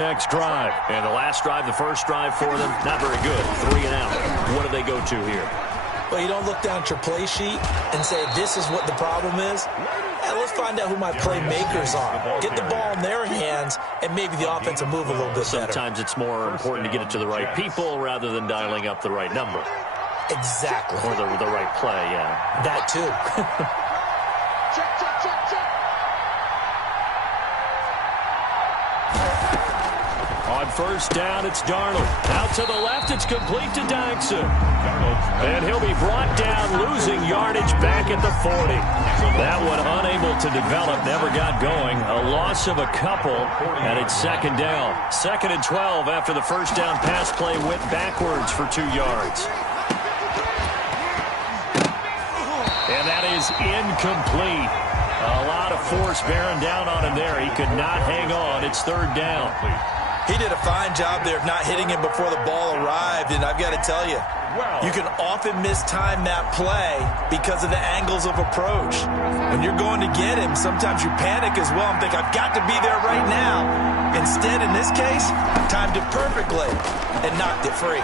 next drive. And the last drive, the first drive for them, not very good. 3 and out. What do they go to here? Well, you don't look down at your play sheet and say, this is what the problem is. Yeah, let's find out who my playmakers are. Get the ball in their hands, and maybe the offense will move a little bit better. Sometimes it's more important to get it to the right people rather than dialing up the right number. Exactly. Or the right play, yeah. That too. On first down, it's Darnold. Out to the left, it's complete to Daxon. And he'll be brought down, losing yardage back at the 40. That one unable to develop, never got going. A loss of a couple, and it's second down. 2nd and 12 after the first down pass play went backwards for 2 yards. And that is incomplete. A lot of force bearing down on him there. He could not hang on. It's 3rd down. He did a fine job there of not hitting him before the ball arrived, and I've got to tell you, you can often mistime that play because of the angles of approach. When you're going to get him, sometimes you panic as well and think, I've got to be there right now. Instead, in this case, timed it perfectly and knocked it free.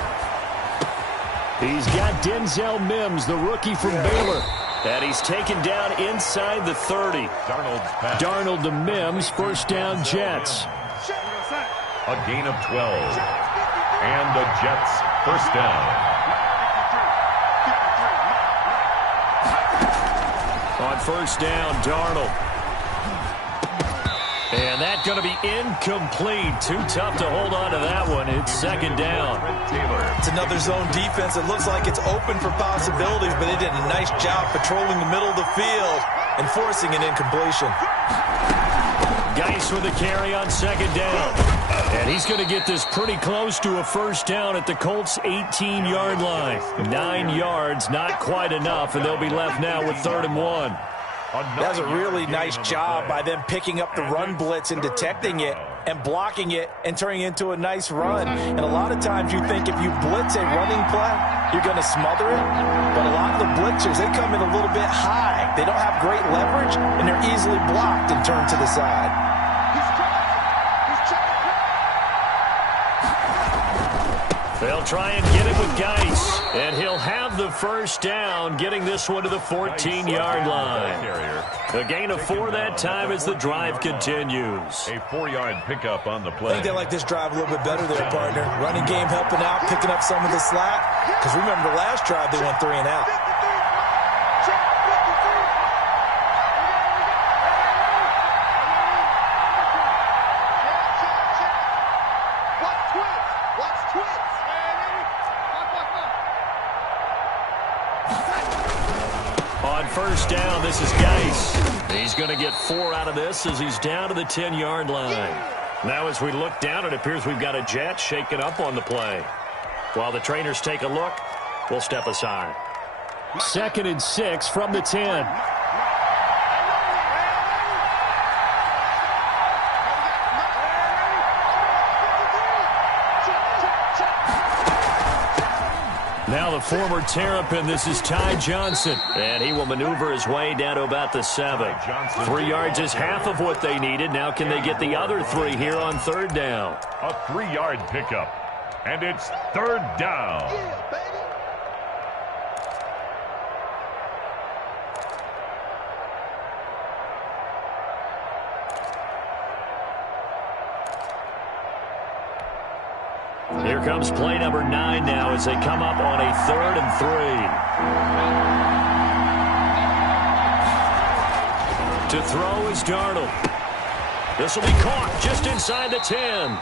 He's got Denzel Mims, the rookie from Baylor. And he's taken down inside the 30. Darnold to Mims, first down Jets. A gain of 12. And the Jets first down. On first down, Darnold. And that's going to be incomplete. Too tough to hold on to that one. It's 2nd down. It's another zone defense. It looks like it's open for possibilities, but they did a nice job patrolling the middle of the field and forcing an incompletion. Geis with the carry on 2nd down. And he's going to get this pretty close to a first down at the Colts' 18-yard line. 9 yards, not quite enough, and they'll be left now with 3rd and 1. That was a really nice job by them picking up the run blitz and detecting it and blocking it and turning it into a nice run. And a lot of times you think if you blitz a running play, you're going to smother it. But a lot of the blitzers, they come in a little bit high. They don't have great leverage, and they're easily blocked and turned to the side. They'll try and get it with Geis, and he'll have the first down, getting this one to the 14-yard line. A gain of 4 that time as the drive continues. A 4-yard pickup on the play. I think they like this drive a little bit better there, partner. Running game helping out, picking up some of the slack. Because remember the last drive, they went 3 and out. First down, this is Geis. He's going to get 4 out of this as he's down to the 10-yard line. Now as we look down, it appears we've got a Jet shaken up on the play. While the trainers take a look, we'll step aside. 2nd and 6 from the 10. Now the former Terrapin, this is Ty Johnson. And he will maneuver his way down to about the 7. 3 yards is half of what they needed. Now can they get the other 3 here on 3rd down? A 3-yard pickup. And it's 3rd down. Here comes play number 9 now as they come up on a 3rd and 3. To throw is Darnold. This will be caught just inside the 10.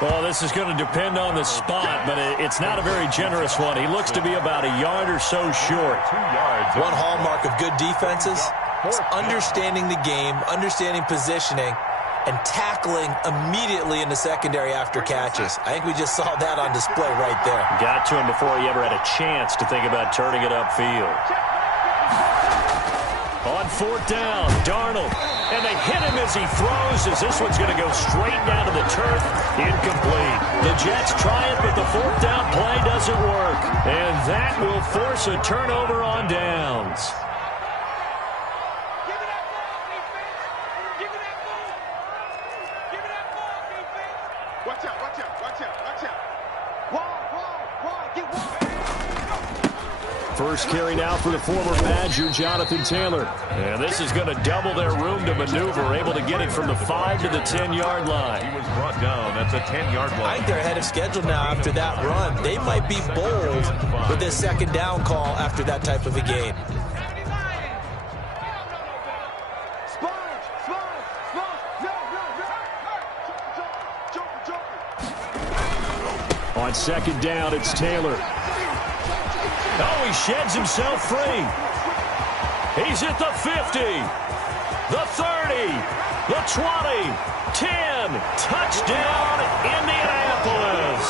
Well, this is going to depend on the spot, but it's not a very generous one. He looks to be about a yard or so short. 2 yards. One hallmark of good defenses is understanding the game, understanding positioning, and tackling immediately in the secondary after catches. I think we just saw that on display right there. Got to him before he ever had a chance to think about turning it upfield. On 4th down, Darnold. And they hit him as he throws, as this one's going to go straight down to the turf. Incomplete. The Jets try it, but the 4th down play doesn't work. And that will force a turnover on downs. First carry now for the former Badger, Jonathan Taylor. And this is going to double their room to maneuver, able to get it from the 5 to the 10-yard line. He was brought down. That's a 10-yard line. I think they're ahead of schedule now after that run. They might be bold with this second down call after that type of a game. On second down, it's Taylor. Oh, he sheds himself free. He's at the 50, the 30, the 20, 10. Touchdown, Indianapolis.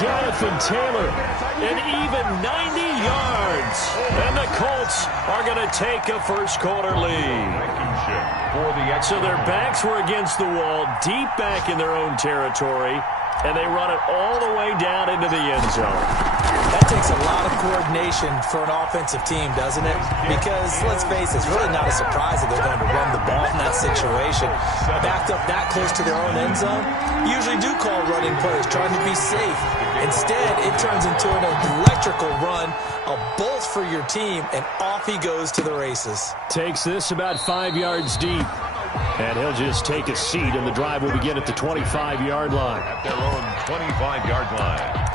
Jonathan Taylor, an even 90 yards. And the Colts are going to take a first-quarter lead. So their backs were against the wall, deep back in their own territory, and they run it all the way down into the end zone. That takes a lot of coordination for an offensive team, doesn't it? Because, let's face it, it's really not a surprise that they're going to run the ball in that situation. Backed up that close to their own end zone, usually do call running plays, trying to be safe. Instead, it turns into an electrical run, a bolt for your team, and off he goes to the races. Takes this about 5 yards deep. And he'll just take a seat, and the drive will begin at the 25-yard line. At their own 25-yard line.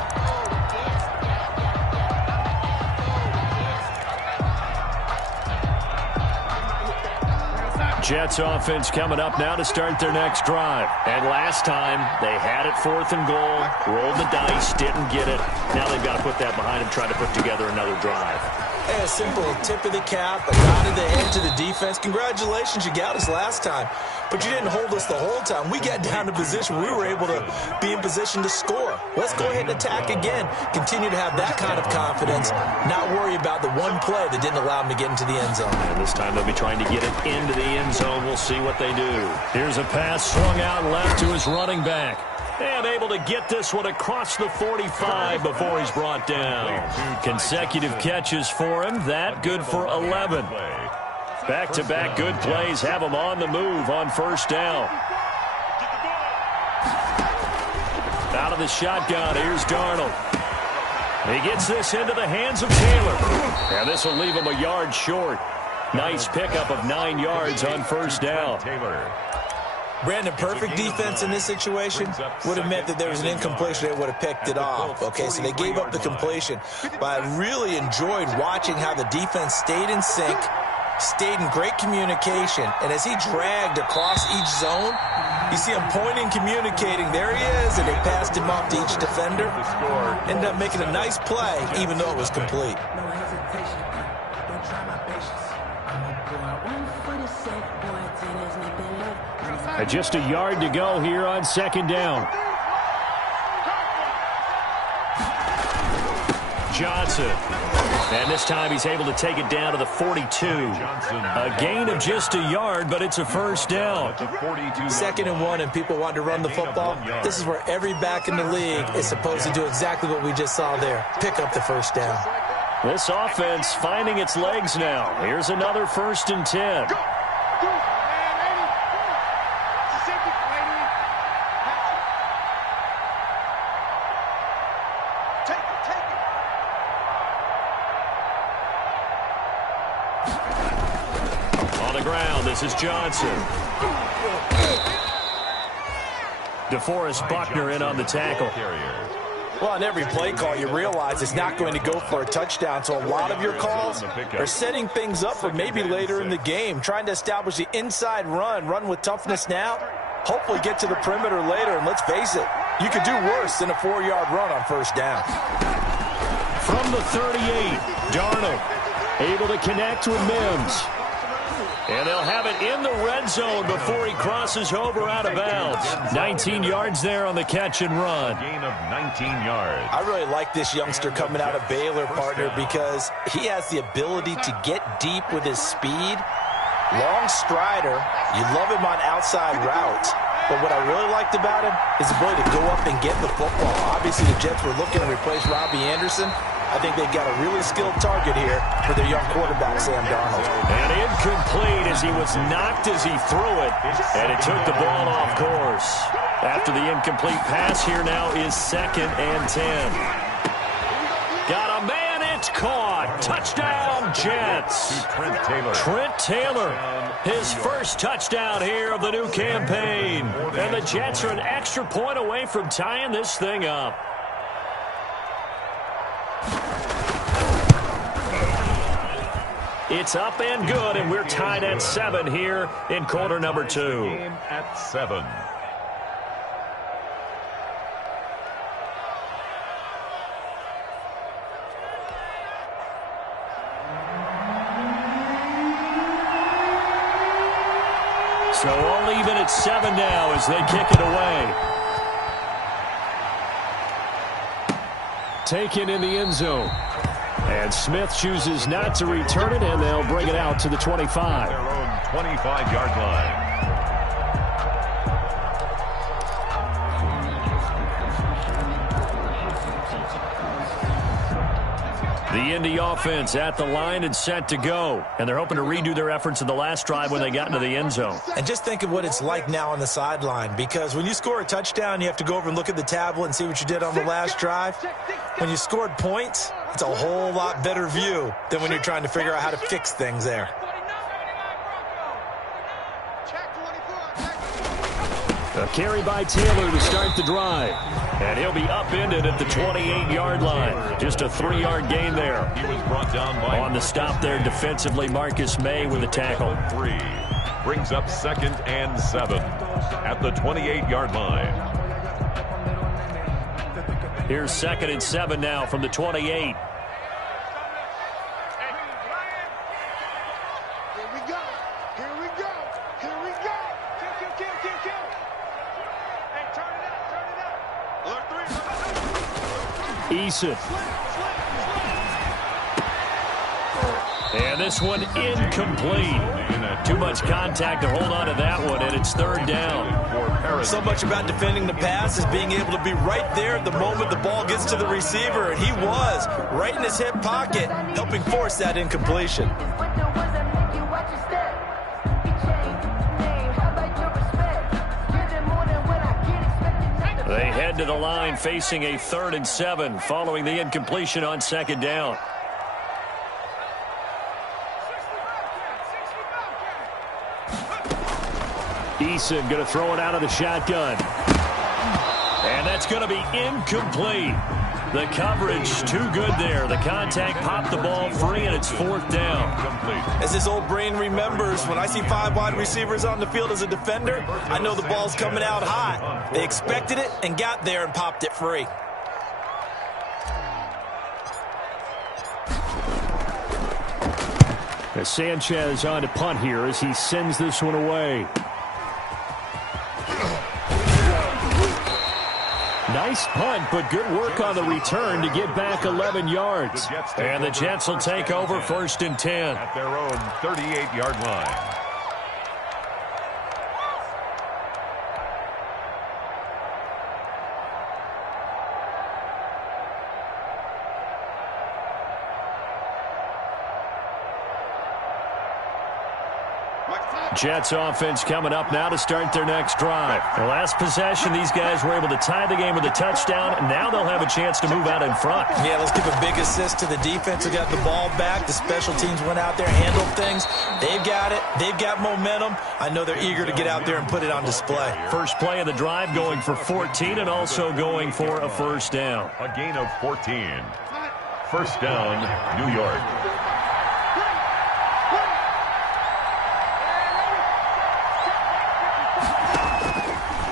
Jets offense coming up now to start their next drive. And last time, they had it 4th and goal, rolled the dice, didn't get it. Now they've got to put that behind them, try to put together another drive. Hey, a simple tip of the cap, a nod of the head to the defense. Congratulations, you got us last time. But you didn't hold us the whole time. We got down to position. We were able to be in position to score. Let's go ahead and attack again. Continue to have that kind of confidence. Not worry about the one play that didn't allow them to get into the end zone. And this time they'll be trying to get it into the end zone. We'll see what they do. Here's a pass swung out left to his running back. And able to get this one across the 45 before he's brought down. Consecutive catches for him. That good for 11. Back-to-back good plays have him on the move on first down. Out of the shotgun, here's Darnold. He gets this into the hands of Taylor. And this will leave him a yard short. Nice pickup of 9 yards on first down. Brandon, perfect defense in this situation would have meant that there was an incompletion. They would have picked it off. Okay, so they gave up the completion. But I really enjoyed watching how the defense stayed in sync, stayed in great communication. And as he dragged across each zone, you see him pointing, communicating. There he is, and they passed him off to each defender. Ended up making a nice play, even though it was complete. Just a yard to go here on second down. Johnson. And this time he's able to take it down to the 42. A gain of just a yard, but it's a first down. 2nd and 1, and people want to run the football. This is where every back in the league is supposed to do exactly what we just saw there. Pick up the first down. This offense finding its legs now. Here's another 1st and 10. This is Johnson. DeForest Buckner in on the tackle. Well, on every play call, you realize it's not going to go for a touchdown. So a lot of your calls are setting things up for maybe later in the game, trying to establish the inside run with toughness now, hopefully get to the perimeter later. And let's face it, you could do worse than a 4-yard run on first down. From the 38, Darnold able to connect with Mims. And they'll have it in the red zone before he crosses over out of bounds. 19 yards there on the catch and run. Gain of 19 yards. I really like this youngster coming out of Baylor, partner, because he has the ability to get deep with his speed. Long strider. You love him on outside routes. But what I really liked about him is the ability to go up and get the football. Obviously, the Jets were looking to replace Robbie Anderson. I think they've got a really skilled target here for their young quarterback, Sam Darnold. And incomplete as he was knocked as he threw it, and it took the ball off course. After the incomplete pass, here now is 2nd and 10. Got a man, it's caught. Touchdown, Jets. Trent Taylor, his first touchdown here of the new campaign. And the Jets are an extra point away from tying this thing up. It's up and good, and we're tied at 7 here in quarter number 2. Game at 7. So all even at 7 now as they kick it away. Taken in the end zone. And Smith chooses not to return it, and they'll bring it out to the 25. Their own 25-yard line. The Indy offense at the line and set to go. And they're hoping to redo their efforts in the last drive when they got into the end zone. And just think of what it's like now on the sideline, because when you score a touchdown, you have to go over and look at the tablet and see what you did on the last drive. When you scored points, it's a whole lot better view than when you're trying to figure out how to fix things there. A carry by Taylor to start the drive. And he'll be upended at the 28-yard line. Just a 3-yard gain there. He was brought down by on the stop there defensively, Marcus May with a tackle. 3. Brings up 2nd and 7 at the 28-yard line. Here's 2nd and 7 now from the 28. Eason. And this one incomplete. Too much contact to hold on to that one, and it's 3rd down. So much about defending the pass is being able to be right there at the moment the ball gets to the receiver, and he was right in his hip pocket, helping force that incompletion. They head to the line facing a 3rd and 7 following the incompletion on 2nd down. Eason going to throw it out of the shotgun. And that's going to be incomplete. The coverage too good there. The contact popped the ball free, and it's 4th down. As his old brain remembers, when I see 5 wide receivers on the field as a defender, I know the ball's coming out hot. They expected it and got there and popped it free. As Sanchez on to punt here as he sends this one away. Nice punt, but good work on the return to get back 11 yards. And the Jets will take over 1st and 10. At their own 38-yard line. Jets offense coming up now to start their next drive. The last possession, these guys were able to tie the game with a touchdown, and now they'll have a chance to move out in front. Yeah, let's give a big assist to the defense who got the ball back. The special teams went out there, handled things. They've got it. They've got momentum. I know they're eager to get out there and put it on display. First play of the drive going for 14 and also going for a 1st down. A gain of 14. 1st down, New York.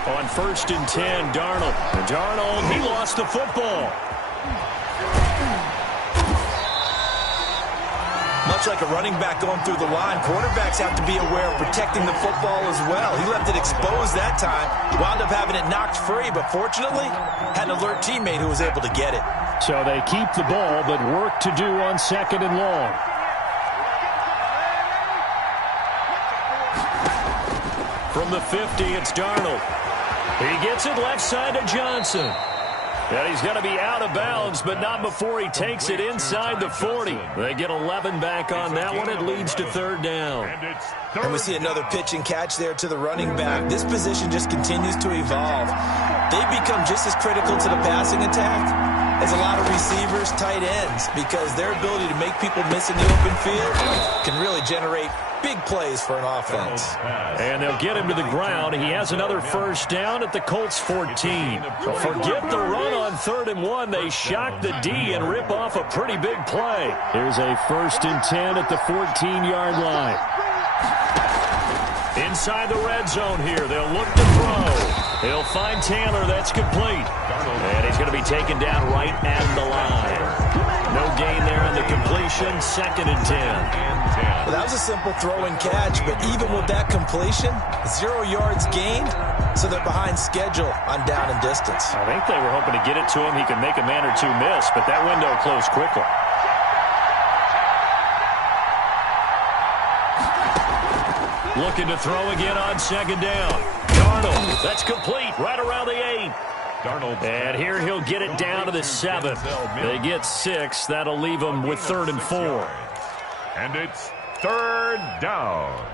On 1st and 10, Darnold. And Darnold, he lost the football. Much like a running back going through the line, quarterbacks have to be aware of protecting the football as well. He left it exposed that time, wound up having it knocked free, but fortunately, had an alert teammate who was able to get it. So they keep the ball, but work to do on 2nd and long. From the 50, it's Darnold. He gets it left side to Johnson. And he's going to be out of bounds, but not before he takes it inside the 40. They get 11 back on that one. It leads to third down. And we see another pitch and catch there to the running back. This position just continues to evolve. They've become just as critical to the passing attack as a lot of receivers, tight ends, because their ability to make people miss in the open field can really generate big plays for an offense. And they'll get him to the ground. He has another first down at the Colts 14. Forget the run on 3rd and 1. They shock the D and rip off a pretty big play. Here's a 1st and 10 at the 14-yard line. Inside the red zone here. They'll look to throw. He'll find Taylor. That's complete. And he's going to be taken down right at the line. No gain there on the completion. 2nd and 10. Well, that was a simple throw and catch, but even with that completion, 0 yards gained, so they're behind schedule on down and distance. I think they were hoping to get it to him. He could make a man or two miss, but that window closed quickly. Looking to throw again on 2nd down. Darnold, that's complete, right around the 8. And here he'll get it down to the 7. They get 6. That'll leave them with 3rd and 4. And it's 3rd down.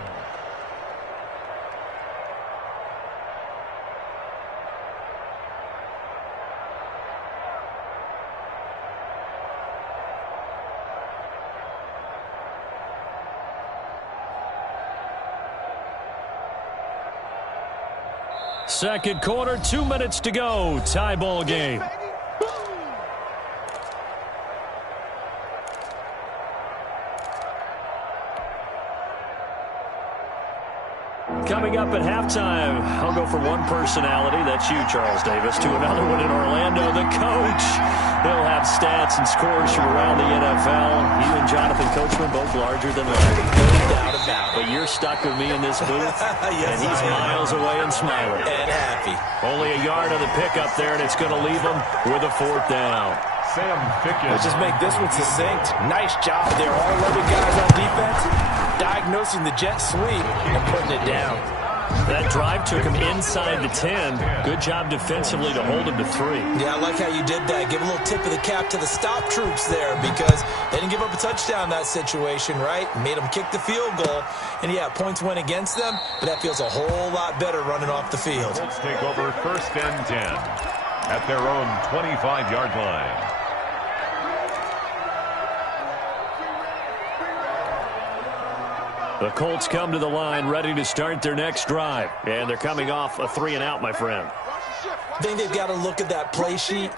Second quarter, 2 minutes to go. Tie ball game. Coming up at halftime, I'll go from one personality, that's you, Charles Davis, to another one in Orlando, the coach. They'll have stats and scores from around the NFL. You and Jonathan Coachman, both larger than life. No doubt about it. But you're stuck with me in this booth, Yes, and he's miles away and smiling. And happy. Only a yard of the pickup there, and it's going to leave him with a 4th down. Sam Pickens. Let's just make this one succinct. Nice job there. All 11 guys on defense, diagnosing the jet sweep and putting it down. That drive took him inside the 10. Good job defensively to hold him to 3. Yeah, I like how you did that. Give a little tip of the cap to the stop troops there, because they didn't give up a touchdown in that situation, right? Made them kick the field goal. And, yeah, points went against them, but that feels a whole lot better running off the field. Let's take over 1st and 10 at their own 25-yard line. The Colts come to the line ready to start their next drive. And they're coming off a 3-and-out, my friend. I think they've got to look at that play sheet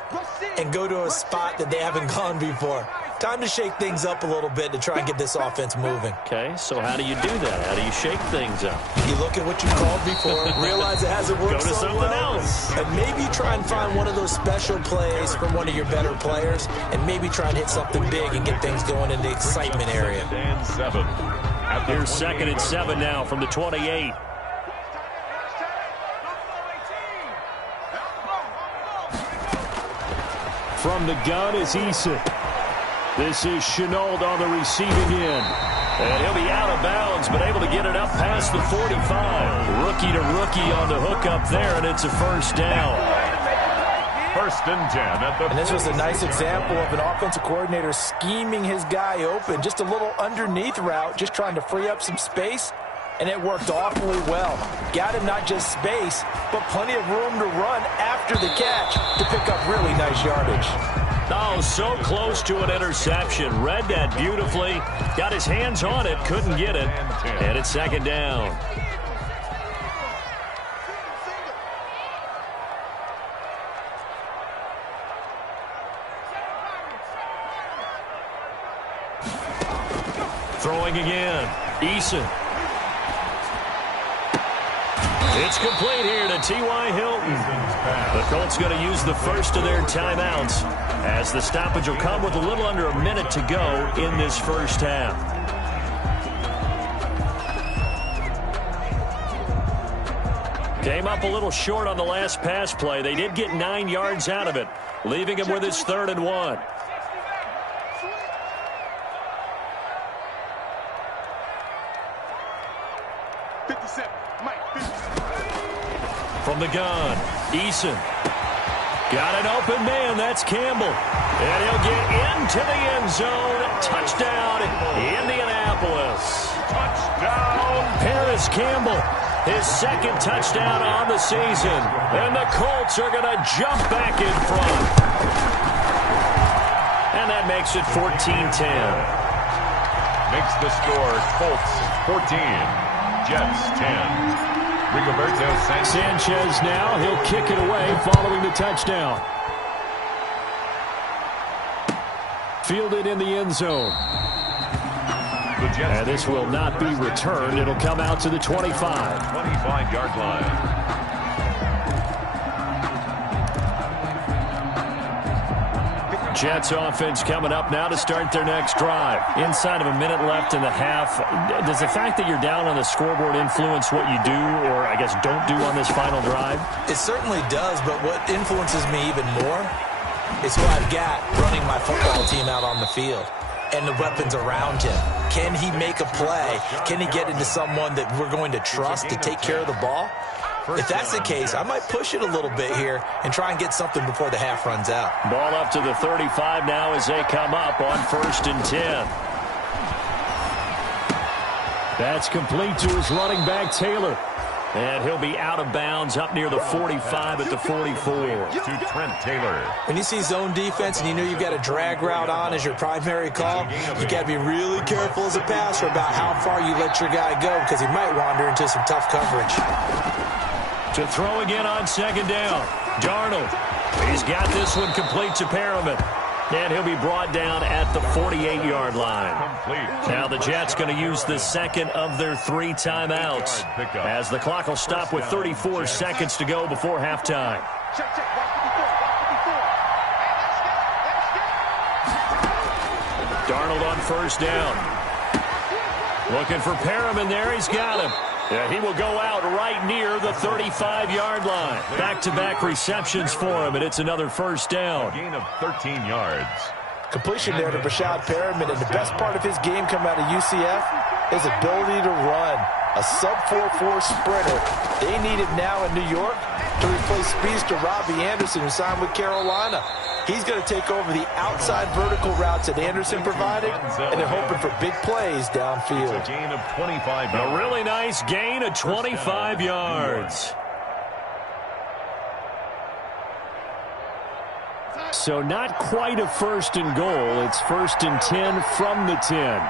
and go to a spot that they haven't gone before. Time to shake things up a little bit to try and get this offense moving. Okay, so how do you do that? How do you shake things up? You look at what you called before, realize it hasn't worked Go to so something well, else. and maybe try and find one of those special plays from one of your better players, and maybe try and hit something big and get things going in the excitement area. And 7. Here's 2nd and 7 now from the 28. From the gun is Eason. This is Chenault on the receiving end. And he'll be out of bounds, but able to get it up past the 45. Rookie to rookie on the hook up there, and it's a 1st down. 1st and 10 at the. And this was a nice example of an offensive coordinator scheming his guy open. Just a little underneath route, just trying to free up some space, and it worked awfully well. Got him not just space, but plenty of room to run after the catch to pick up really nice yardage. Oh, so close to an interception. Read that beautifully. Got his hands on it, couldn't get it. And it's 2nd down. Throwing again. Eason. It's complete here to T.Y. Hilton. The Colts going to use the first of their timeouts as the stoppage will come with a little under a minute to go in this first half. Came up a little short on the last pass play. They did get 9 yards out of it, leaving him with his 3rd and 1. From the gun, Eason. Got an open man. That's Campbell. And he'll get into the end zone. Touchdown, Indianapolis. Touchdown. Paris Campbell, his second touchdown on the season. And the Colts are going to jump back in front. And that makes it 14-10. Makes the score Colts 14, Jets 10. Rigoberto Sanchez now, he'll kick it away following the touchdown. Fielded in the end zone. And this will not be returned. It'll come out to the 25. 25-yard line. Jets offense coming up now to start their next drive. Inside of a minute left in the half, does the fact that you're down on the scoreboard influence what you do, or I guess don't do on this final drive? It certainly does, but what influences me even more is who I've got running my football team out on the field and the weapons around him. Can he make a play? Can he get into someone that we're going to trust to take care of the ball? If that's the case, I might push it a little bit here and try and get something before the half runs out. Ball up to the 35 now as they come up on 1st and 10. That's complete to his running back, Taylor. And he'll be out of bounds up near the 45 at the 44. To Trent Taylor. When you see zone defense and you know you've got a drag route on as your primary call, you got to be really careful as a passer about how far you let your guy go because he might wander into some tough coverage. To throw again on 2nd down. Darnold. He's got this one complete to Perriman. And he'll be brought down at the 48-yard line. Now the Jets going to use the second of their 3 timeouts as the clock will stop with 34 seconds to go before halftime. Darnold on 1st down. Looking for Perriman there. He's got him. Yeah, he will go out right near the 35-yard line. Back-to-back receptions for him, and it's another 1st down. A gain of 13 yards. Completion there to Brashad Perriman, and the best part of his game coming out of UCF, his ability to run. A sub-4.4 sprinter. They need it now in New York to replace speedster Robbie Anderson, who signed with Carolina. He's going to take over the outside vertical routes that Anderson provided, and they're hoping for big plays downfield. A gain of 25 yards. A really nice gain of 25 yards. So not quite a 1st and goal. It's 1st and 10 from the 10.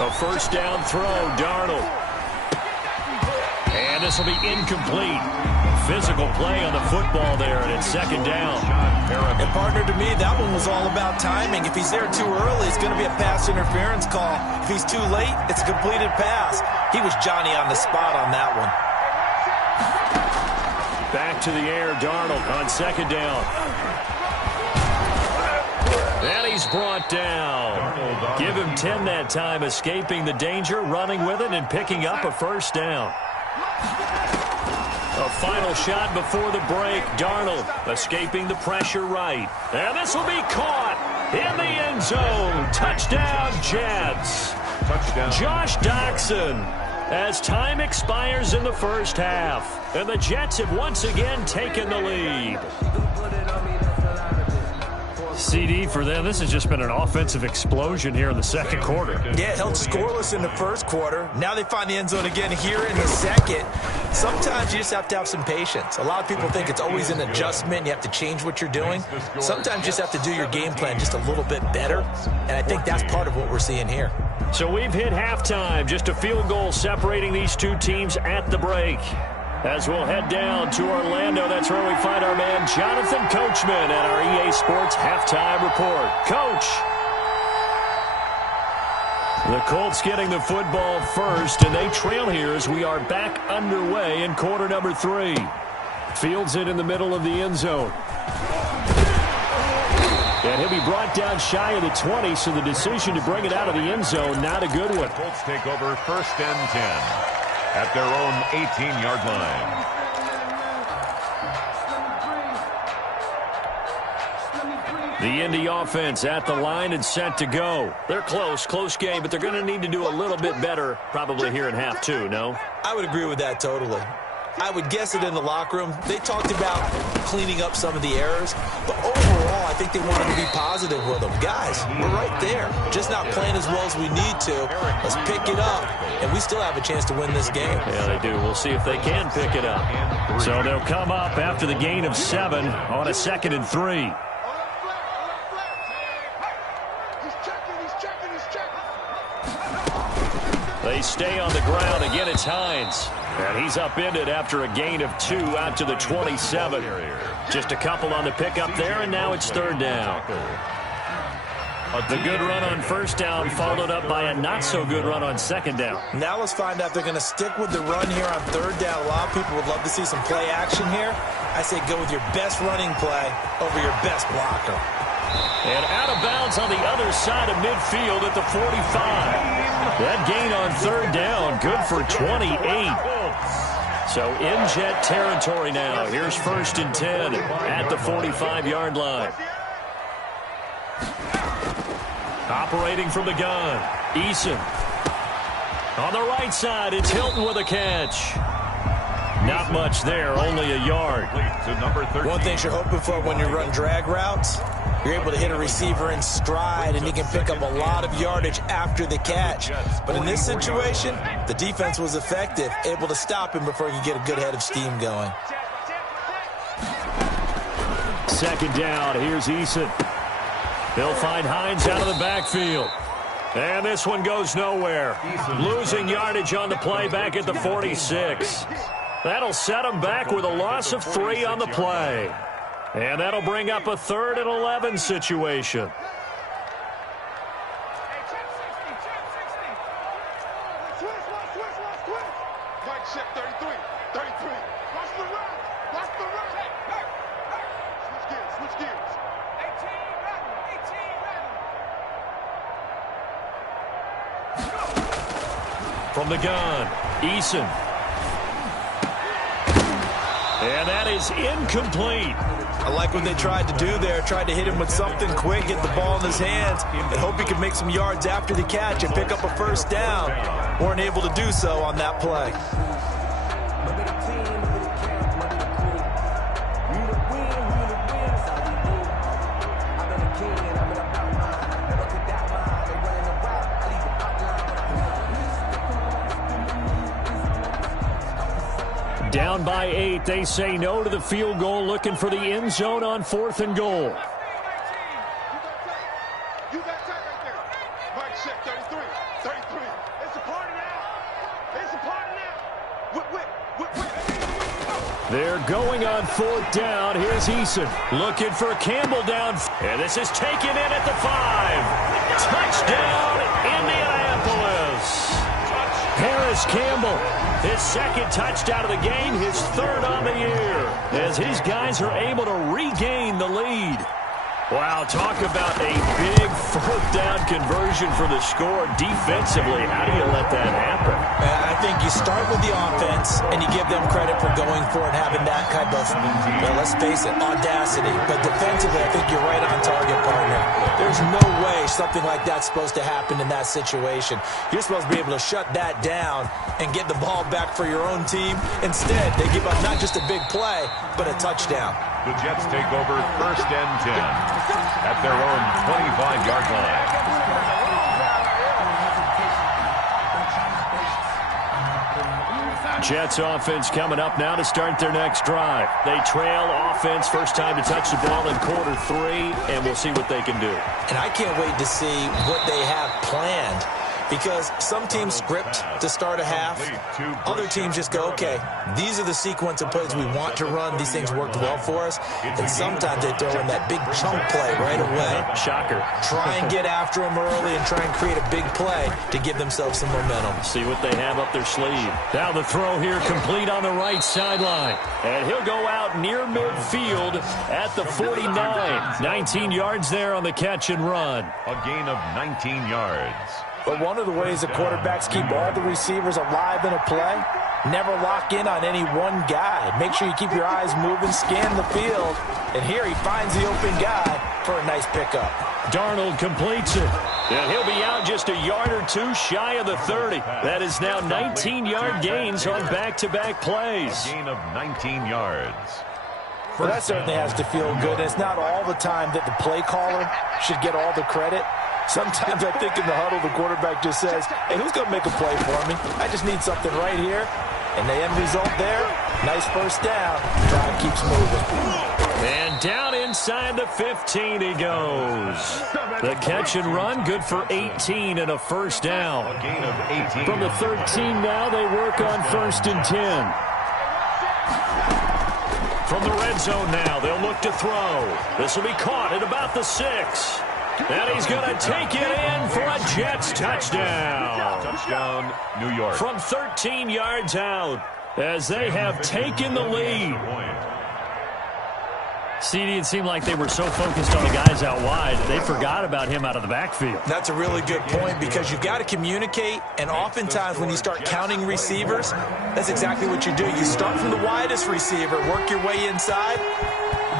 A 1st down throw, Darnold. And this will be incomplete. Physical play on the football there, and it's 2nd down. And partner, to me, that one was all about timing. If he's there too early, it's going to be a pass interference call. If he's too late, it's a completed pass. He was Johnny on the spot on that one. Back to the air, Darnold on 2nd down. And he's brought down. Give him 10 that time, escaping the danger, running with it, and picking up a 1st down. A final shot before the break. Darnold escaping the pressure right. And this will be caught in the end zone. Touchdown, Jets. Touchdown. Josh Doctson as time expires in the 1st half. And the Jets have once again taken the lead. CD for them. This has just been an offensive explosion here in the 2nd quarter. Yeah, held scoreless in the 1st quarter. Now they find the end zone again here in the 2nd. Sometimes you just have to have some patience. A lot of people think it's always an adjustment. You have to change what you're doing. Sometimes you just have to do your game plan just a little bit better. And I think that's part of what we're seeing here. So we've hit halftime. Just a field goal separating these 2 teams at the break. As we'll head down to Orlando, that's where we find our man Jonathan Coachman at our EA Sports Halftime Report. Coach. The Colts getting the football first, and they trail here as we are back underway in quarter number 3. Fields it in the middle of the end zone. And he'll be brought down shy of the 20, so the decision to bring it out of the end zone, not a good one. The Colts take over 1st and 10. At their own 18-yard line. The Indy offense at the line and set to go. They're close game, but they're going to need to do a little bit better probably here in half 2, no? I would agree with that totally. I would guess it in the locker room. They talked about cleaning up some of the errors. But overall, I think they wanted to be positive with them. Guys, we're right there. Just not playing as well as we need to. Let's pick it up, and we still have a chance to win this game. Yeah, they do. We'll see if they can pick it up. So they'll come up after the gain of 7 on a 2nd and 3. They stay on the ground. Again, it's Hines. And he's upended after a gain of 2 out to the 27. Just a couple on the pickup there, and now it's 3rd down. The good run on 1st down followed up by a not-so-good run on 2nd down. Now let's find out if they're going to stick with the run here on 3rd down. A lot of people would love to see some play action here. I say go with your best running play over your best blocker. And out of bounds on the other side of midfield at the 45. That gain on 3rd down, good for 28. So in Jet territory now. Here's 1st and 10 at the 45-yard line. Operating from the gun, Eason. On the right side, it's Hilton with a catch. Not much there, only a yard. One thing you're hoping for when you run drag routes, you're able to hit a receiver in stride, and he can pick up a lot of yardage after the catch. But in this situation, the defense was effective, able to stop him before he could get a good head of steam going. 2nd down, here's Eason. They'll find Hines out of the backfield. And this one goes nowhere. Losing yardage on the play back at the 46. That'll set them back with a loss of 3 on the play. And that'll bring up a 3rd and 11 situation. From the gun, Eason. And that is incomplete. I like what they tried to do there. Tried to hit him with something quick, get the ball in his hands, and hope he could make some yards after the catch and pick up a 1st down. Weren't able to do so on that play. Down by 8, they say no to the field goal, looking for the end zone on 4th and goal. You got that right there. Mike check, 33. It's a party now. They're going on 4th down. Here's Eason looking for Campbell down. And this is taken in at the 5. Touchdown, Indianapolis. Harris Campbell, his 2nd touchdown of the game, his 3rd on the year, as his guys are able to regain the lead. Wow, talk about a big 4th down conversion for the score. Defensively, how do you let that happen? I think you start with the offense, and you give them credit for going for it and having that kind of, let's face it, audacity. But defensively, I think you're right on target, partner. There's no way something like that's supposed to happen in that situation. You're supposed to be able to shut that down and get the ball back for your own team. Instead, they give up not just a big play, but a touchdown. The Jets take over 1st and 10 at their own 25-yard line. Jets offense coming up now to start their next drive. They trail offense, first time to touch the ball in quarter 3, and we'll see what they can do. And I can't wait to see what they have planned. Because some teams script to start a half. Other teams just go, okay, these are the sequence of plays we want to run. These things worked well for us. And sometimes they throw in that big chunk play right away. Shocker. Try and get after them early and try and create a big play to give themselves some momentum. See what they have up their sleeve. Now the throw here complete on the right sideline. And he'll go out near midfield at the 49. 19 yards there on the catch and run. A gain of 19 yards. But one of the ways that quarterbacks keep all the receivers alive in a play, never lock in on any one guy. Make sure you keep your eyes moving, scan the field. And here he finds the open guy for a nice pickup. Darnold completes it. And he'll be out just a yard or 2 shy of the 30. That is now 19-yard gains on back-to-back plays. A gain of 19 yards. Well, that certainly has to feel good. It's not all the time that the play caller should get all the credit. Sometimes I think in the huddle, the quarterback just says, hey, who's going to make a play for me? I just need something right here. And the end result there, nice first down. Drive keeps moving. And down inside the 15 he goes. The catch and run, good for 18 and a first down. A gain of 18. From the 13 now, they work on 1st and 10. From the red zone now, they'll look to throw. This will be caught at about the 6. And he's going to take it in for a Jets touchdown. Touchdown, New York. From 13 yards out, as they have taken the lead. CD, it seemed like they were so focused on the guys out wide, they forgot about him out of the backfield. That's a really good point because you've got to communicate, and oftentimes when you start counting receivers, that's exactly what you do. You start from the widest receiver, work your way inside.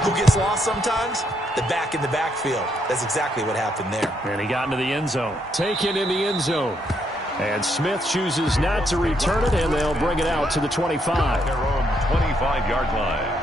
Who gets lost sometimes? The back in the backfield. That's exactly what happened there. And he got into the end zone. Taken in the end zone. And Smith chooses not to return it, and they'll bring it out to the 25. Their own 25-yard line.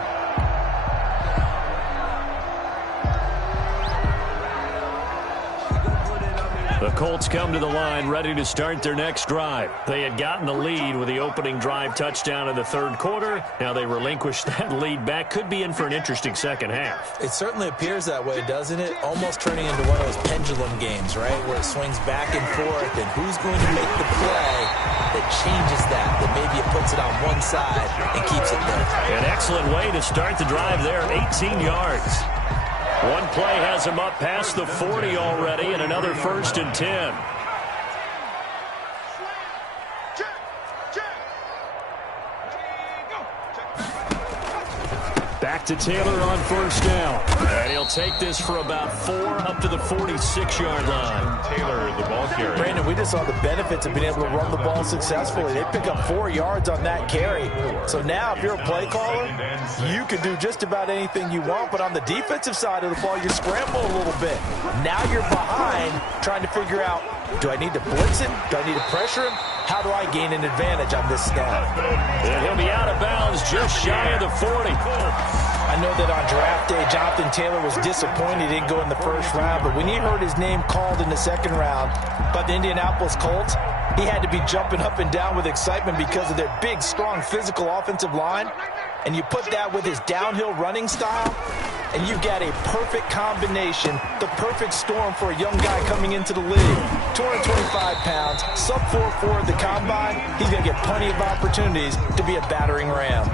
The Colts come to the line ready to start their next drive. They had gotten the lead with the opening drive touchdown in the third quarter. Now they relinquish that lead back. Could be in for an interesting second half. It certainly appears that way, doesn't it? Almost turning into one of those pendulum games, right? Where it swings back and forth, and who's going to make the play that changes that maybe it puts it on one side and keeps it there. An excellent way to start the drive there, 18 yards. One play has him up past the 40 already, and another 1st and 10. Back to Taylor on 1st down. And he'll take this for about 4 up to the 46-yard line. Taylor, the ball carrier. Brandon, we just saw the benefits of being able to run the ball successfully. They pick up 4 yards on that carry. So now if you're a play caller, you can do just about anything you want. But on the defensive side of the ball, you scramble a little bit. Now you're behind trying to figure out, do I need to blitz him? Do I need to pressure him? How do I gain an advantage on this snap? And he'll be out of bounds just shy of the 40. I know that on draft day, Jonathan Taylor was disappointed he didn't go in the first round, but when he heard his name called in the second round by the Indianapolis Colts, he had to be jumping up and down with excitement because of their big, strong, physical offensive line. And you put that with his downhill running style, and you've got a perfect combination, the perfect storm for a young guy coming into the league. 225 pounds, sub 4.4 at the combine. He's going to get plenty of opportunities to be a battering ram.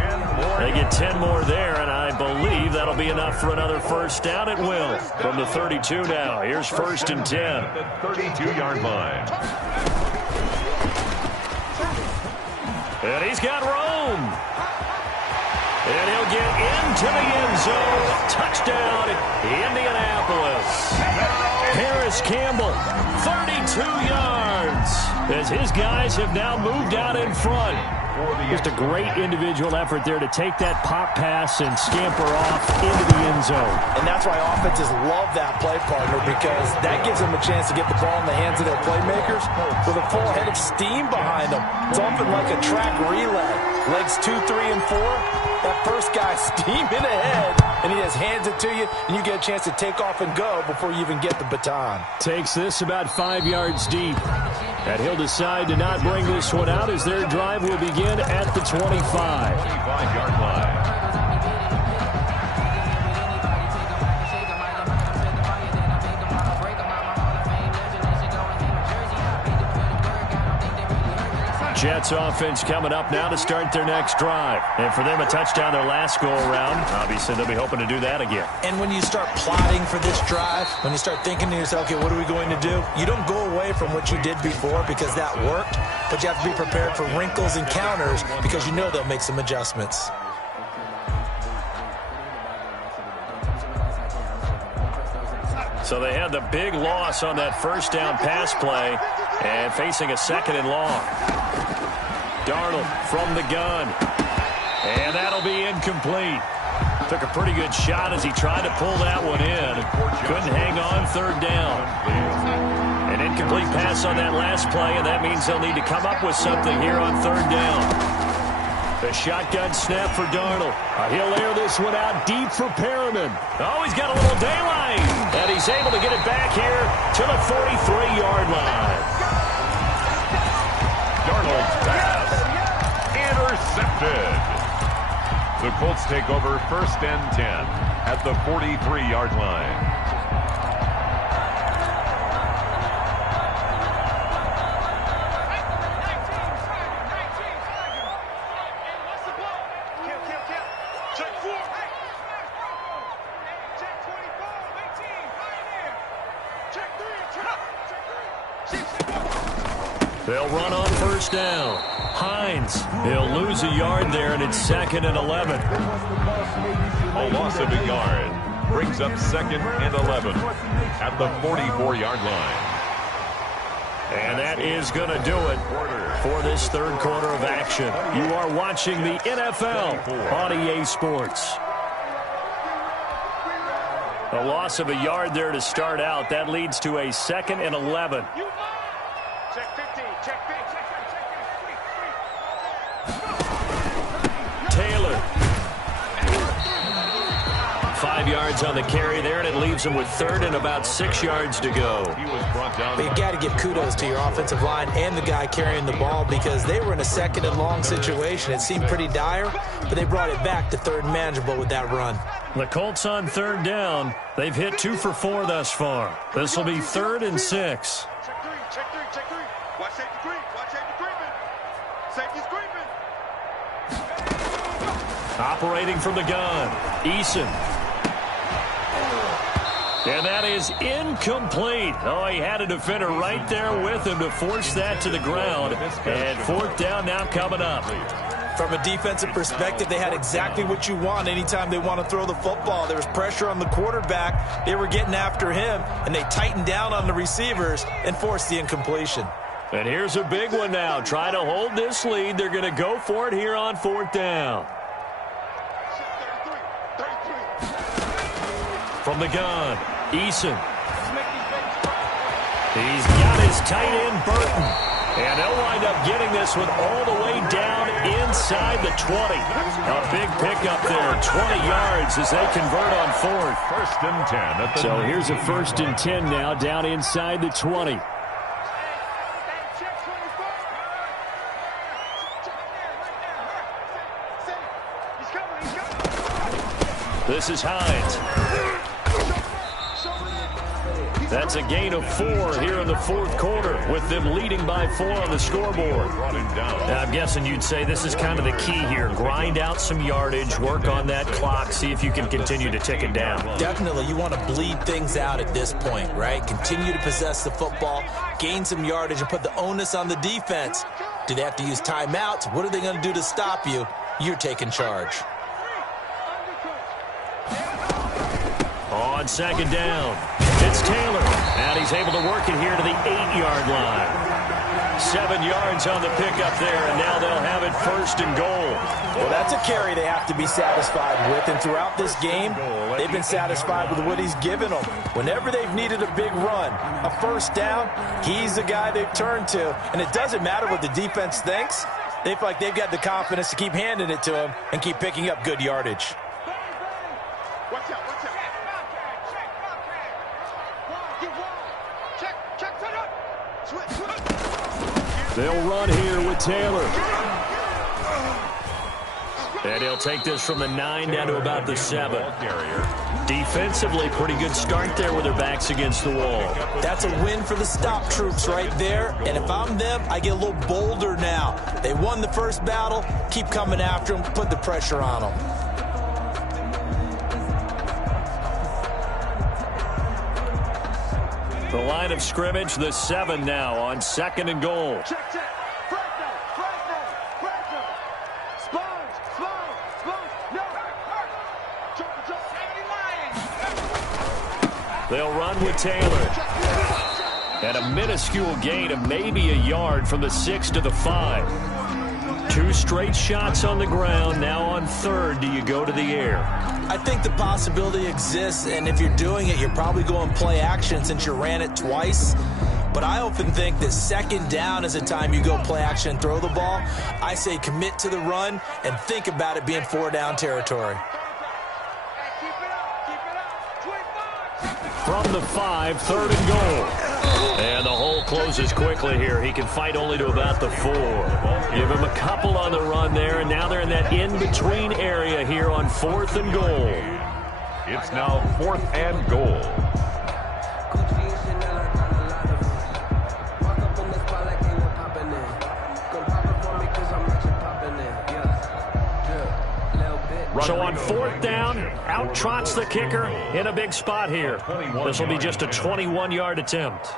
They get 10 more there, and I believe that'll be enough for another first down. It will. From the 32 now, here's 1st and 10. The 32-yard line. And he's got room. And he'll get into the end zone. Touchdown, Indianapolis. Harris Campbell, 32 yards. As his guys have now moved out in front. Just a great individual effort there to take that pop pass and scamper off into the end zone. And that's why offenses love that play partner, because that gives them a chance to get the ball in the hands of their playmakers with a full head of steam behind them. It's often like a track relay. Legs 2, 3, and 4. That first guy steaming ahead, and he just hands it to you, and you get a chance to take off and go before you even get the baton. Takes this about 5 yards deep. And he'll decide to not bring this one out as their drive will begin at the 25. 25-yard line. Jets offense coming up now to start their next drive. And for them, a touchdown their last go-around. Obviously, they'll be hoping to do that again. And when you start plotting for this drive, when you start thinking to yourself, okay, what are we going to do? You don't go away from what you did before because that worked, but you have to be prepared for wrinkles and counters because you know they'll make some adjustments. So they had the big loss on that first down pass play and facing a 2nd and long. Darnold from the gun. And that'll be incomplete. Took a pretty good shot as he tried to pull that one in. Couldn't hang on 3rd down. An incomplete pass on that last play, and that means they'll need to come up with something here on 3rd down. The shotgun snap for Darnold. He'll air this one out deep for Perriman. Oh, he's got a little daylight. And he's able to get it back here to the 43-yard line. Darnold's pass intercepted. The Colts take over 1st and 10 at the 43-yard line. They'll run on 1st down. Hines, he'll lose a yard there, and it's 2nd and 11. A loss of a yard brings up 2nd and 11 at the 44-yard line. And that is going to do it for this 3rd quarter of action. You are watching the NFL on EA Sports. A loss of a yard there to start out. That leads to a 2nd and 11. Check 15. Check 15. Taylor. 5 yards on the carry there, and it leaves him with 3rd and about 6 yards to go. He was brought down. But you got to give kudos to your offensive line and the guy carrying the ball because they were in a 2nd and long situation. It seemed pretty dire, but they brought it back to 3rd and manageable with that run. The Colts on 3rd down. They've hit 2 for 4 thus far. This will be 3rd and 6. Check 3. Check 3. Check 3. Watch safety creep. Watch safety creeping. Safety's creeping. Operating from the gun. Eason. And that is incomplete. Oh, he had a defender right there with him to force that to the ground. And 4th down now coming up. From a defensive perspective, they had exactly what you want anytime they want to throw the football. There was pressure on the quarterback. They were getting after him, and they tightened down on the receivers and forced the incompletion. And here's a big one now. Try to hold this lead. They're going to go for it here on 4th down. 33. From the gun, Eason. He's got his tight end, Burton. And they'll wind up getting this one all the way down inside the 20. A big pickup there, 20 yards as they convert on 4th. 1st and 10 at the So here's a 1st and 10 now down inside the 20. This is Hines. That's a gain of 4 here in the 4th quarter with them leading by 4 on the scoreboard. Now, I'm guessing you'd say this is kind of the key here. Grind out some yardage, work on that clock, see if you can continue to tick it down. Definitely, you want to bleed things out at this point, right? Continue to possess the football, gain some yardage, and put the onus on the defense. Do they have to use timeouts? What are they going to do to stop you? You're taking charge. On 2nd down, it's Taylor. And he's able to work it here to the 8-yard line. 7 yards on the pickup there, and now they'll have it 1st and goal. Well, that's a carry they have to be satisfied with, and throughout this game, they've been satisfied with what he's given them. Whenever they've needed a big run, a 1st down, he's the guy they've turned to. And it doesn't matter what the defense thinks. They feel like they've got the confidence to keep handing it to him and keep picking up good yardage. Watch out. Watch out. They'll run here with Taylor. And he'll take this from the 9 down to about the 7. Defensively, pretty good start there with their backs against the wall. That's a win for the stop troops right there. And if I'm them, I get a little bolder now. They won the first battle. Keep coming after them. Put the pressure on them. The line of scrimmage, the 7 now on 2nd and goal. Check. Sponge. No. They'll run with Taylor. And a minuscule gain of maybe a yard from the 6 to the 5. 2 straight shots on the ground. Now on 3rd, do you go to the air? I think the possibility exists, and if you're doing it, you're probably going play action since you ran it twice. But but I often think that second down is a time you go play action and throw the ball. I say commit to the run and think about it being 4-down territory. From the 5, 3rd and goal. And the hole closes quickly here. He can fight only to about the 4. Give him a couple on the run there, and now they're in that in-between area here on 4th and goal. It's now 4th and goal. So on 4th down, out trots the kicker in a big spot here. This will be just a 21-yard attempt.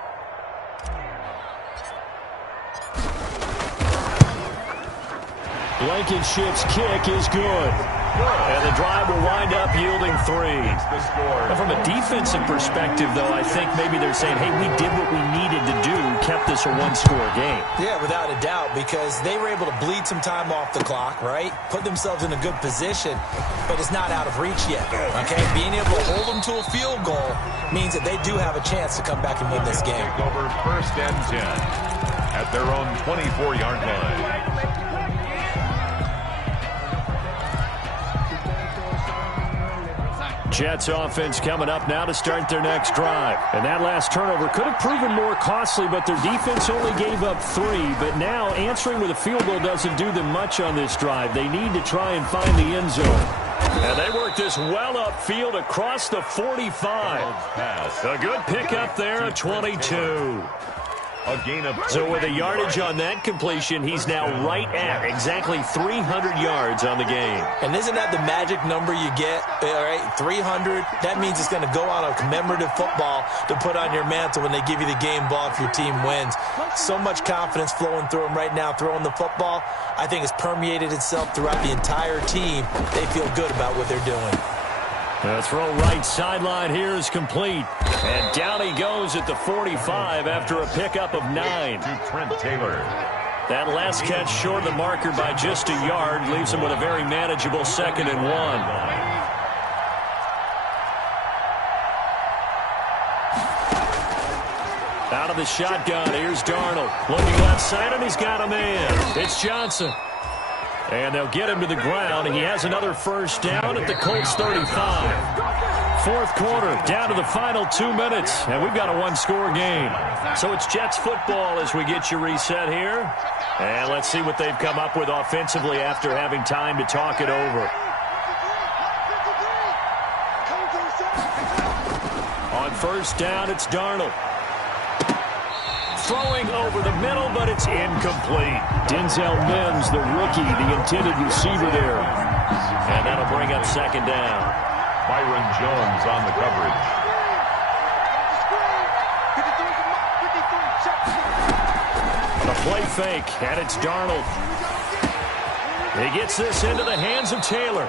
Blankenship's kick is good. And the drive will wind up yielding 3. And from a defensive perspective, though, I think maybe they're saying, hey, we did what we needed to do, kept this a one-score game. Yeah, without a doubt, because they were able to bleed some time off the clock, right? Put themselves in a good position, but it's not out of reach yet, okay? Being able to hold them to a field goal means that they do have a chance to come back and win this game. Take over 1st and 10 at their own 24-yard line. Jets offense coming up now to start their next drive. And that last turnover could have proven more costly, but their defense only gave up 3. But now answering with a field goal doesn't do them much on this drive. They need to try and find the end zone. And they work this well upfield across the 45. A good pickup there at 22. A gain of So with a yardage on that completion, he's now right at exactly 300 yards on the game. And isn't that the magic number you get? All right, 300. That means it's going to go on a commemorative football to put on your mantle when they give you the game ball if your team wins. So much confidence flowing through him right now, throwing the football. I think it's permeated itself throughout the entire team. They feel good about what they're doing. The throw right sideline here is complete. And down he goes at the 45 after a pickup of 9. To Trent Taylor. That last catch short of the marker by just a yard leaves him with a very manageable 2nd and 1. Out of the shotgun, here's Darnold. Looking left side, and he's got a man. It's Johnson. And they'll get him to the ground. He has another 1st down at the Colts 35. 4th quarter, down to the final 2 minutes. And we've got a one-score game. So it's Jets football as we get you reset here. And let's see what they've come up with offensively after having time to talk it over. On 1st down, it's Darnold. Throwing over the middle, but it's incomplete. Denzel Mims, the rookie, the intended receiver there. And that'll bring up 2nd down. Byron Jones on the coverage. The play fake, and it's Darnold. He gets this into the hands of Taylor.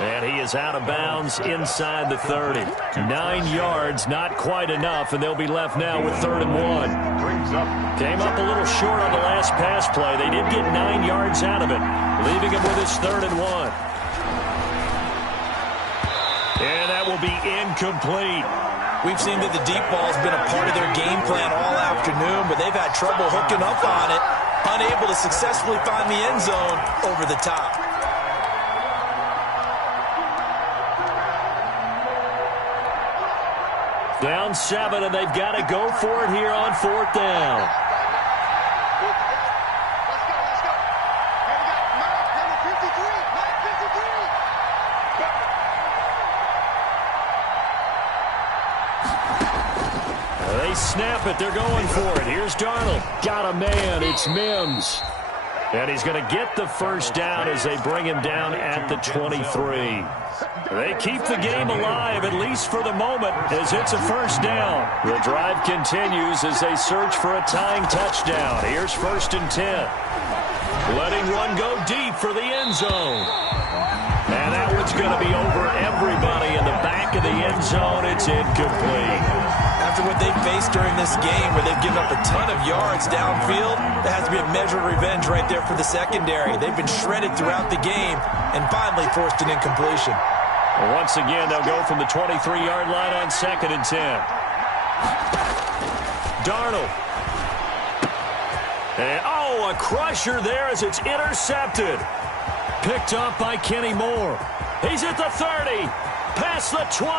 And he is out of bounds inside the 30. 9 yards, not quite enough, and they'll be left now with 3rd and 1. Came up a little short on the last pass play. They did get 9 yards out of it, leaving him with his 3rd and 1. And that will be incomplete. We've seen that the deep ball has been a part of their game plan all afternoon, but they've had trouble hooking up on it, unable to successfully find the end zone over the top. Down 7, and they've got to go for it here on 4th down. They snap it. They're going for it. Here's Darnold. Got a man. It's Mims. And he's going to get the 1st down as they bring him down at the 23. They keep the game alive, at least for the moment, as it's a 1st down. The drive continues as they search for a tying touchdown. Here's 1st and 10. Letting one go deep for the end zone. And that one's going to be over everybody in the back of the end zone. It's incomplete. After what they've faced during this game, where they've given up a ton of yards downfield, there has to be a measure of revenge right there for the secondary. They've been shredded throughout the game and finally forced an incompletion. Once again, they'll go from the 23-yard line on 2nd and 10. Darnold. And, oh, a crusher there as it's intercepted. Picked up by Kenny Moore. He's at the 30, past the 20,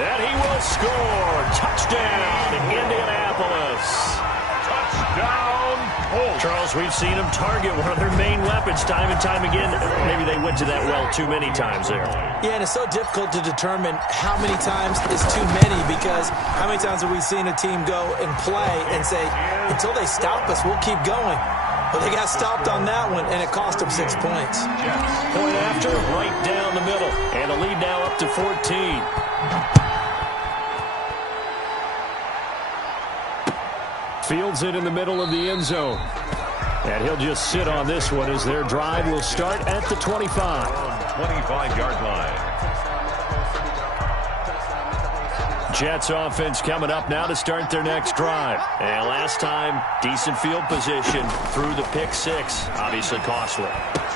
and he will score. Touchdown, Indianapolis. Touchdown, Colts. Charles, we've seen him target one of their main weapons time and time again. Maybe they went to that well too many times there. Yeah, and it's so difficult to determine how many times is too many, because how many times have we seen a team go and play and say, until they stop us, we'll keep going. But they got stopped on that one, and it cost them 6 points. Point after, right down the middle. And a lead now up to 14. Fields it in the middle of the end zone. And he'll just sit on this one as their drive will start at the 25. 25-yard line. Jets offense coming up now to start their next drive. And last time, decent field position through the pick six. Obviously costly.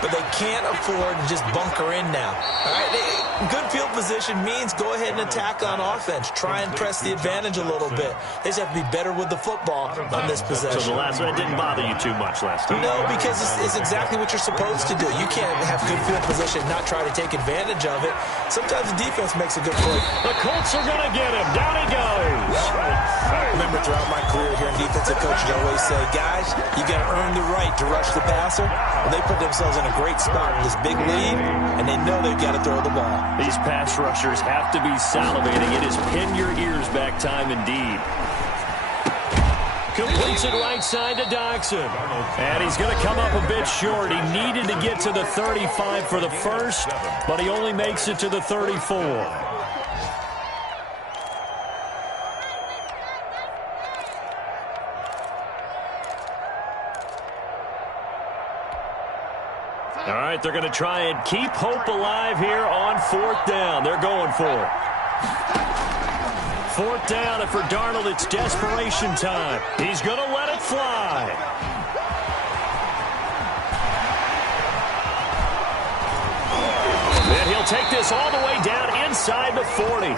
But they can't afford to just bunker in now. All right, good field position means go ahead and attack on offense. Try and press the advantage a little bit. They just have to be better with the football on this possession. So the last one didn't bother you too much last time? No, because it's exactly what you're supposed to do. You can't have good field position and not try to take advantage of it. Sometimes the defense makes a good play. The Colts are going to get him. Down he goes. Remember, throughout my career here in defensive coaching, I always say, guys, you got to earn the right to rush the passer. Well, they put themselves in a great spot with this big lead, and they know they've got to throw the ball. These pass rushers have to be salivating. It is pin your ears back time indeed. Completes it right side to Dodson. And he's going to come up a bit short. He needed to get to the 35 for the first, but he only makes it to the 34. All right, they're going to try and keep hope alive here on fourth down. They're going for it. Fourth down, and for Darnold, it's desperation time. He's going to let it fly. And he'll take this all the way down inside the 40.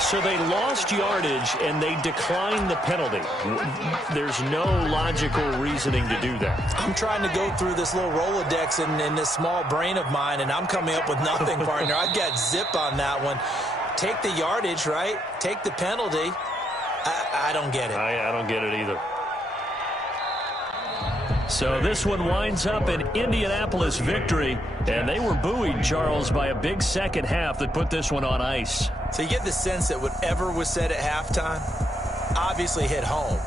So they lost yardage, and they declined the penalty. There's no logical reasoning to do that. I'm trying to go through this little Rolodex in this small brain of mine, and I'm coming up with nothing, partner. I got zip on that one. Take the yardage, right? Take the penalty. I don't get it. I don't get it either. So this one winds up an Indianapolis victory, and they were buoyed, Charles, by a big second half that put this one on ice. So you get the sense that whatever was said at halftime obviously hit home.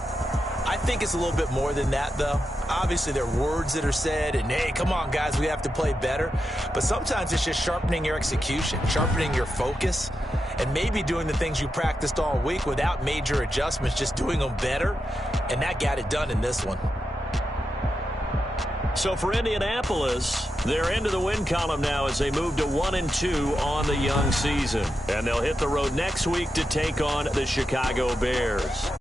I think it's a little bit more than that, though. Obviously, there are words that are said, and, hey, come on, guys, we have to play better. But sometimes it's just sharpening your execution, sharpening your focus, and maybe doing the things you practiced all week without major adjustments, just doing them better. And that got it done in this one. So for Indianapolis, they're into the win column now as they move to 1-2 on the young season. And they'll hit the road next week to take on the Chicago Bears.